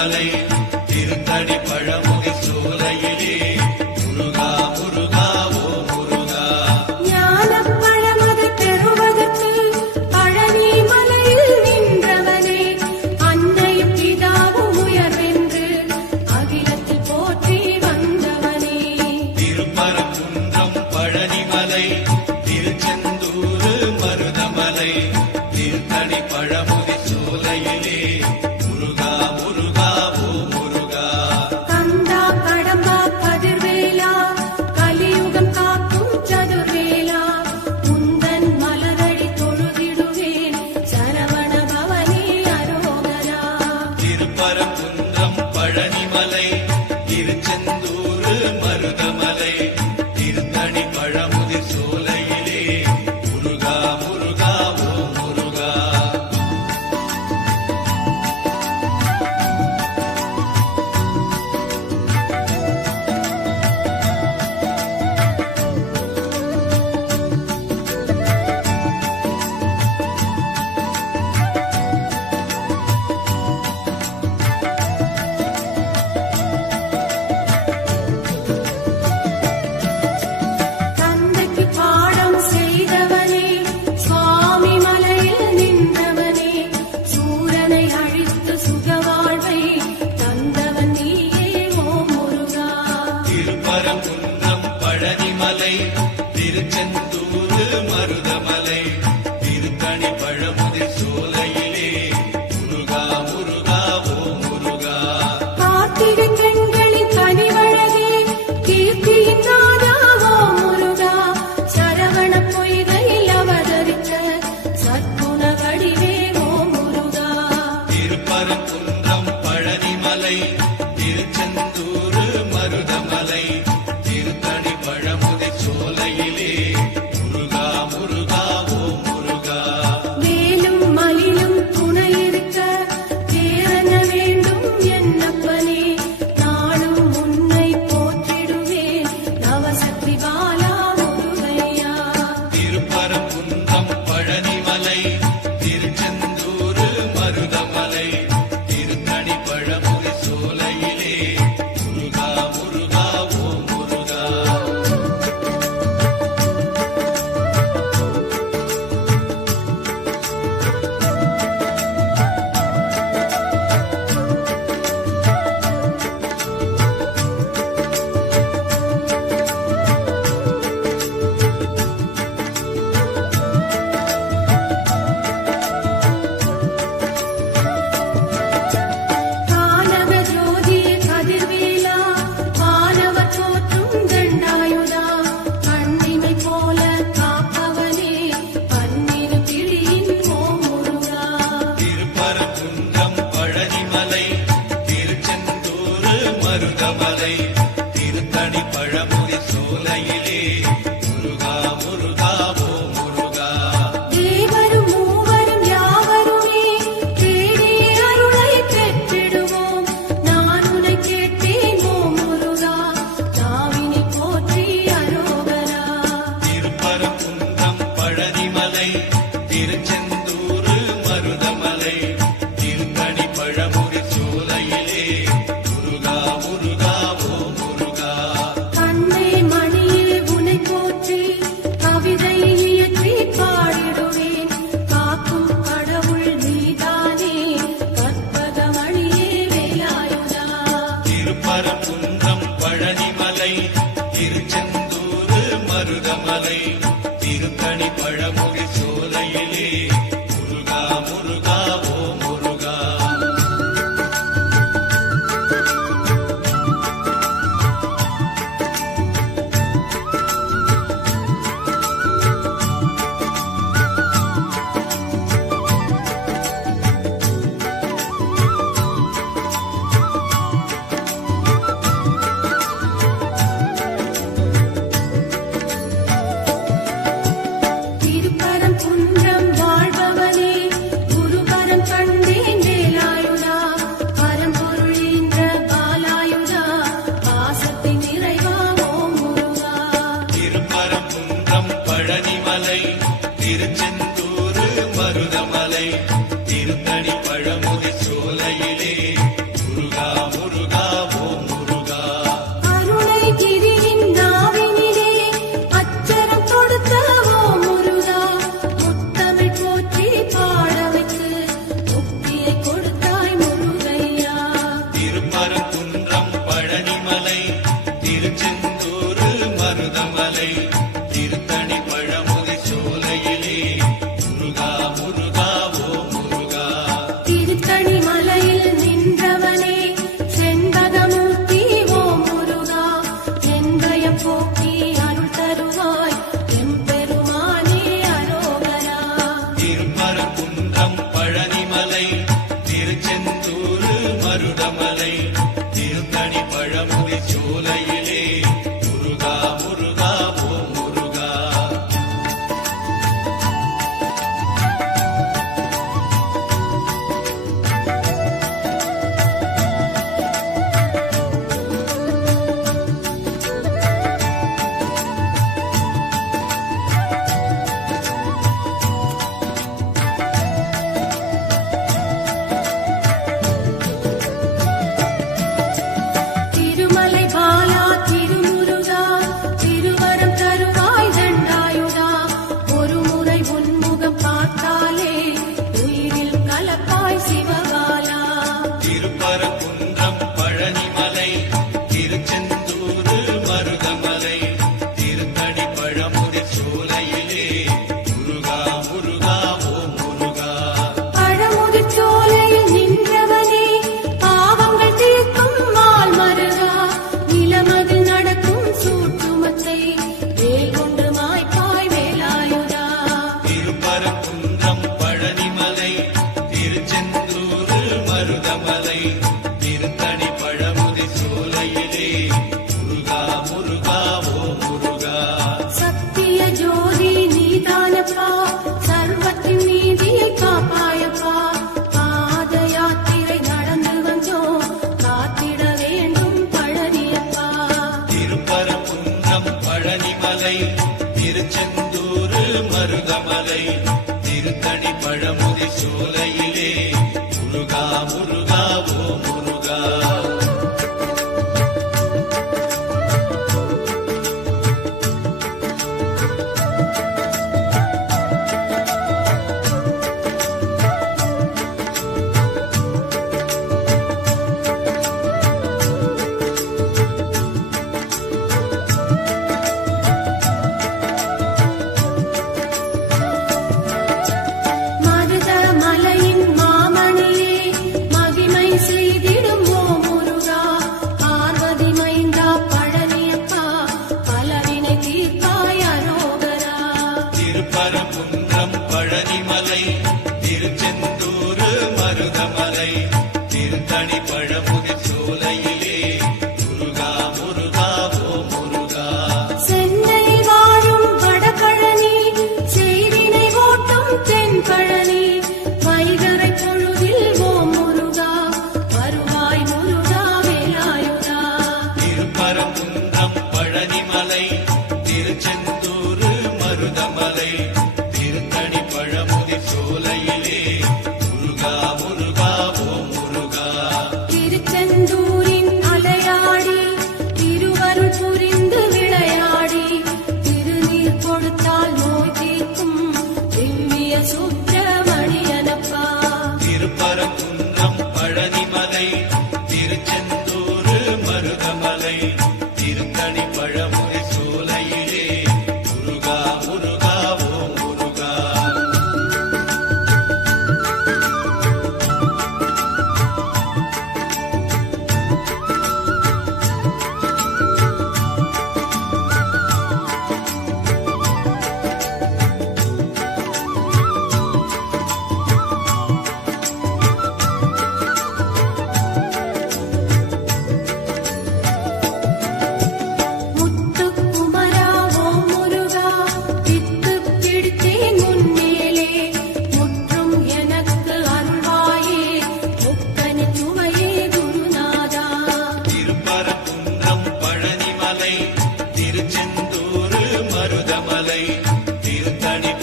மருதமலை திருத்தணி பழமுகை சோலையிலே முருகா முருகா ஓ முருகா. ஞானப் பழமது பெறுவதற்கு பழனி மலையில் நின்றவனே, அன்னை பிதாவும் உயர்வென்று அகிலத்தில் போற்றி வந்தவனே. திருப்பரங்குன்றம் பழனிமலை திருச்செந்தூர் மருதமலை திருத்தணி பழமுகை சோலையிலே முருகா முருகா ஓ முருகா. கந்தா கடம்பா கதிர்வேலா கலியுகம் காக்கும் சதுர்வேலா, முந்தன் மலரடி தொழுதிடுவேன் சரவண பவனே அரோகரா. திருப்பரங்குன்றம் பழனிமலை திருச்செந்தூர் மருதமலை திருத்தணி பழமுதிர் சோலையிலே முருகா முருகா ஓ முருகா. தந்தைக்கு பாடம் செய்தவனே, சுவாமி மலையில் நின்றவனே, சூரனை அழித்து சுகவாழ்வை தந்தவன் நீயே ஓ முருகா. திருப்பரங்குன்றம் பழனிமலை திருச்செந்தூர் மருதமலை திருத்தணி பழமுதிர் சோலையிலே முருகா முருகா ஓ முருகா. கார்த்திகை பெண்களின் கனிவழகே, கீர்த்தியின் நாதா ஓ முருகா. சரவண பொய்கையில் அவதரித்த சற்குண வடிவே ஓ முருகா. திருப்பரங்குன்றம் பழனிமலை திருச்செந்தூர் மருதமலை திருத்தணி பழமுதிர் சோலையிலே முருகா முருகா ஓ முருகா. வேலும் மலிலும் துணையிருக்க தேரன வேண்டும் என்னப்பனே, நாளும் உன்னை போற்றிடுவேன் நவசக்தி பாலா முருகையா. திருப்பரங்குன்றம் பழனிமலை திருச்செந்தூர் மருதமலை திருத்தணி பழமுதிர் சோலையிலே முருகா முருகா ஓ முருகா. கானக ஜோதிய கதிர்வேலா, வானவர் போற்றும் தண்டாயுதா, கண்ணிமை போல காப்பவனே பன்னிரு பிடியின் ஓ முருகா. திருப்பரங்குன்றம் பழனிமலை திருச்செந்தூர் மருதமலை திருத்தணி பழமுதிர் சோலையிலே முருகா முருகா ஓ முருகா. தேவரும் மூவரும் யாவருமே தேடிய அருளை பெற்றிடுவோம், நான் உன்னை கேட்டேன் ஓ முருகா. தாவினை போற்றி அரோகரா. திருப்பரங்குன்றம் பழனிமலை திருச்செந்தூர் மருதமலை திருத்தணி பழமுதிர் சோலையிலே முருகா முருகா ஓ முருகா. கண்ணே மணியே உனை போற்றி கவிதை இயற்றி பாடிடுவேன், காக்கும் கடவுள் நீதானே கற்பகமணியே வேலாயுதா. திருப்பரங்குன்றம் பழனிமலை திருச்செந்தூர் மருதமலை திருத்தணி பழமுதிர் சோலையிலே முருகா முருகா ஓ முருகா. திருப்பர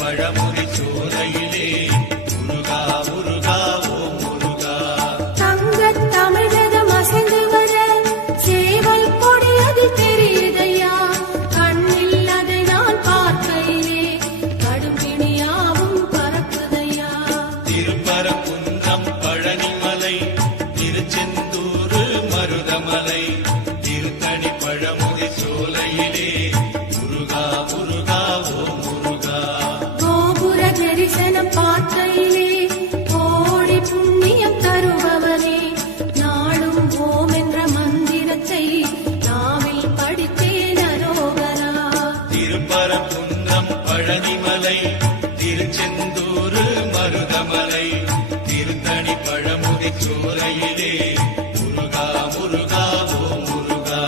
பழமுதி சோலையிலே முருகா முருகா ஓம் முருகா. தங்கத் தமிழகம் அசைந்து வர சேவல் கொடி அது தெரியுதையா, கண்ணில் அதை நான் பார்க்கையிலே கடும்பிணியாவும் பறக்குதையா. திருப்பரங்குன்றம் பழனிமலை திருச்செந்தூர் மருதமலை திருத்தணி பழமுதி சோலையிலே முருகா முருகா ஓம் முருகா. கோபுர தரிசனம் பார்க்கையிலே கோடி புண்ணியம் தருபவனே, நாளும் ஓம் என்ற மந்திரத்தை நாவில் படித்தேன் அரோகரா. திருப்பரங்குன்றம் பழனிமலை திருச்செந்தூர் மருதமலை திருத்தணி பழமுதி சோலையிலே முருகா முருகா ஓம் முருகா.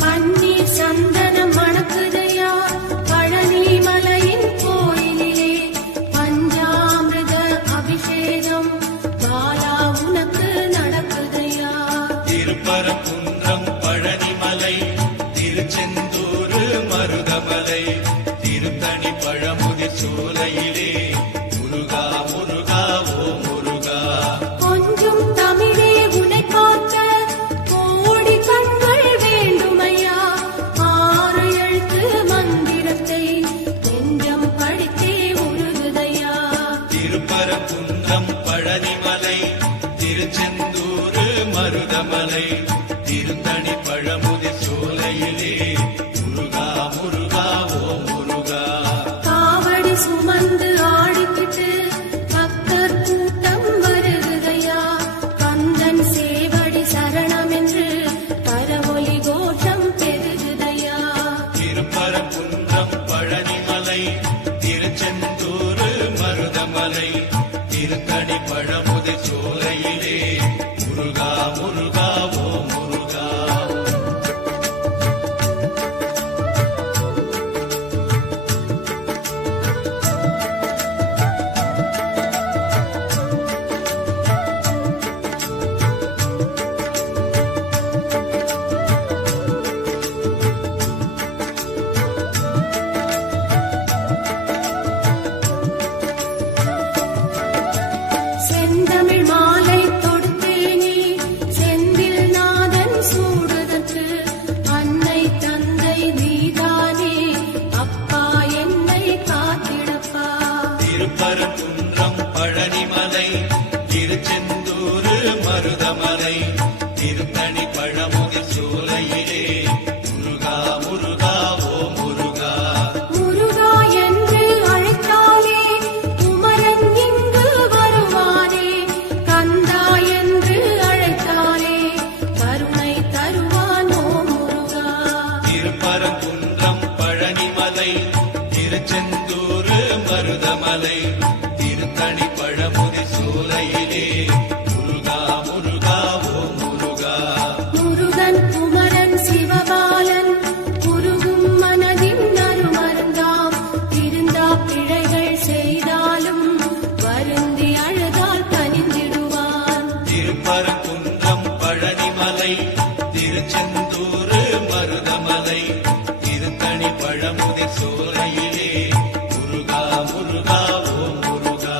பன்னீர் சந்தனம் மணக்குதையா பழனி மலையின் கோயிலிலே, பஞ்சாமிர்த அபிஷேகம் பாலா உனக்கு நடக்குதையா. திருப்பரங்குன்றம் பழனிமலை திருச்செந்தூர் மருதமலை திருத்தணி பழமுதி சோலையிலே முருகா முருகா ஓம் முருகா. கொஞ்சம் தமிழே உனை பார்க்க கோடி கண்கள் வேண்டுமையா, ஆறு எழுத்து மந்திரத்தை நெஞ்சம் படித்தே உருகுதையா. திருப்பரங்குன்றம் பழனிமலை திருச்செந்தூர் மருதமலை திருத்தணி பழமுதி சோலையிலே முருகா முருகா ஓம் முருகா. காவடி சுமந்து ஆடிக்கிட்டு பக்தர் கூட்டம் வருகுதையா, கந்தன் சேவடி சரணம் என்று கரவொலி கோஷம் பெருகுதையா. திருப்பரங்குன்றம் பழனிமலை திருச்செந்தூர் மருதமலை திருத்தணி பழமுதி சோலையிலே முருகா முருகா ஓம் முருகா. செந்தமிழ் மாலை தொடுத்தேனே செந்தில் நாதன் சூடுதற்கு, அன்னை தந்தை நீதானே அப்பா என்னை காத்திடப்பா. திருப்பரங்குன்றம் பழனிமலை திருச்செந்தூர் மருதமலை திருத்தணி பழமுதி சோலையிலே முருகா முருகா ஓம் முருகா. முருகா என்று அழைத்தாலே குமரன் இங்கு வருவானே, கந்தா என்று அழைத்தாலே கருணை தருவான் ஓ முருகா. திருப்பரங்குன்றம் பழனிமலை திருச்செந்தூர் மருதமலை திருத்தணி பழமுதி சோலையிலே முருகா முருகா ஓம் முருகா. முருகன் குமரன் சிவபாலன் குருகும் மனதின் அருமருந்தாம், இருந்தா பிழைகள் செய்தாலும் வருந்தி அழுதால் கனிந்திடுவான். திருப்பரங்குன்றம் பழனிமலை திருச்செந்தூர் மருதமலை திருத்தணி பழமுதி சோலையிலே முருகா முருகா ஓம் முருகா.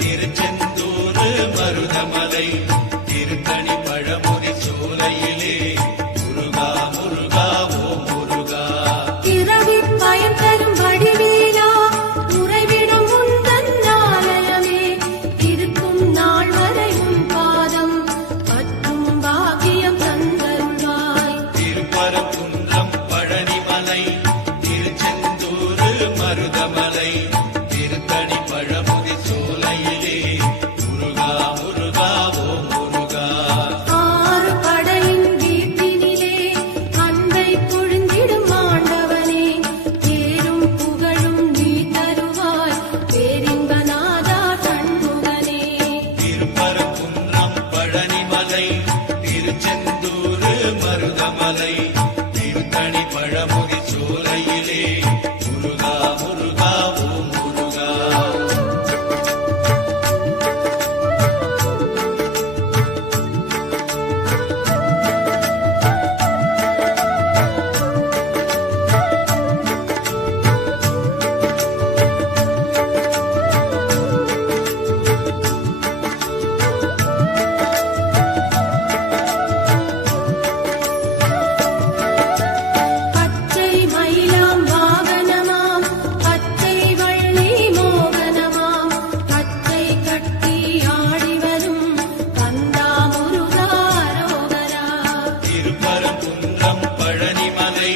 திருச்செந்தூர் மருதமலை திருத்தணி பழமுதி சோலையிலே முருகா முருகா ஓ முருகா பிறவி பயன் தரும் வடிவேலா உறைவிடும் உந்தன் ஆலயமே இருக்கும் நாள் வரை உன் பாதம் பற்றும் பாக்கியம் தந்தருள்வாய் திருப்பரங்குன்றம் பழனிமலை திருச்செந்தூர் மருதமலை திருத்தணி பழமுதி சோலையிலே முருகா முருகா ஓ முருகா ஆறு படையின் வீட்டினிலே அன்பை பொழிந்திடும் ஆண்டவனே பேரும் புகழும் நீ தருவாய் பேரின்பநாதா சண்முகனே திருப்பரங்குன்றம் பழனிமலை திருச்செந்தூர் மருதமலை திருத்தணி பழமுதி சோலையிலே முருகா முருகா ஓ முருகா பச்சை மயிலாம் வாகனமாம் பச்சை வள்ளி மோகனமாம் பச்சை கட்டி ஆடி வரும் கந்தா முருகா ரோகரா திருப்பரங்குன்றம் பழனிமலை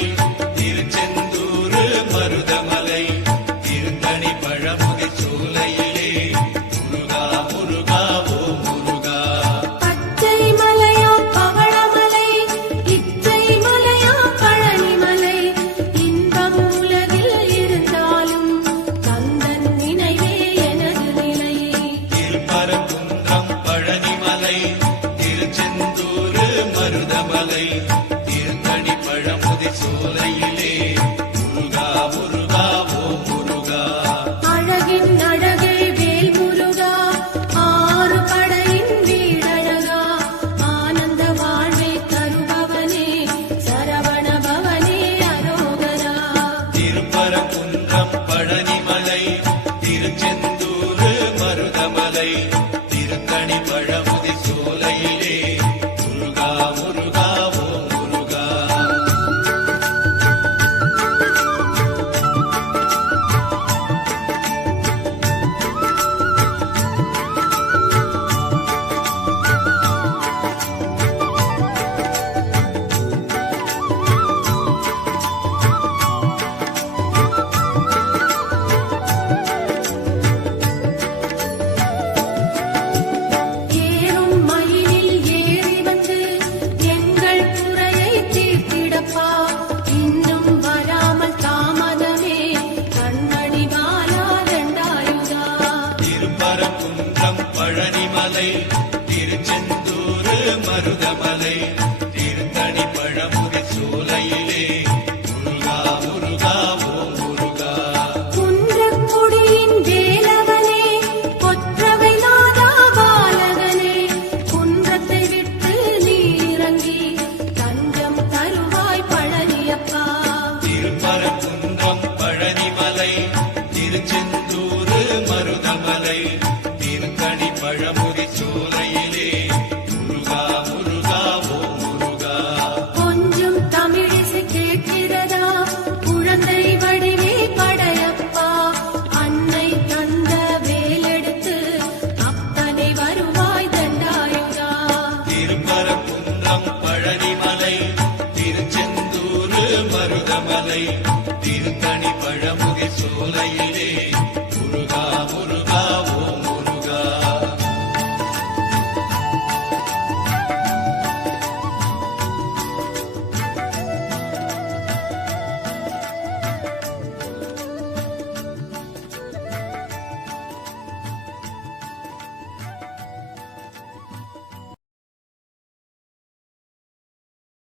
திருச்செந்தூர் மருதமலை திருத்தணி பழமுதி சோலையிலே முருகா முருகா ஓ முருகா பச்சை மலையா பவளமலை இச்சை மலையா பழனிமலை இன்பம் உலகில் இருந்தாலும் கந்தன் நினைவே எனது நிலை திருப்பரங்குன்றம் பழனிமலை திருச்செந்தூர் மருதமலை திருத்தணி பழமுதி சோலையிலே முருகா முருகா ஓ முருகா அழகின் அழகே வேல் முருகா ஆறு படையின் வீடழகா ஆனந்த வாழ்வை தருபவனே சரவண பவனே அரோகரா திருப்பரங்குன்றம் பழனிமலை திருச்செந்தூர் மருதமலை திருத்தணி பழமுதி சோலையிலே முருகா முருகா ஓ முருகா ஏறும் மயிலில் ஏறி வந்து எங்கள் குறையை தீர்த்திடப்பா இன்னும் வராமல் தாமதமே கண்மணி பாலா ரெண்டாயுதா திருப்பரங்குன்றம் பழனிமலை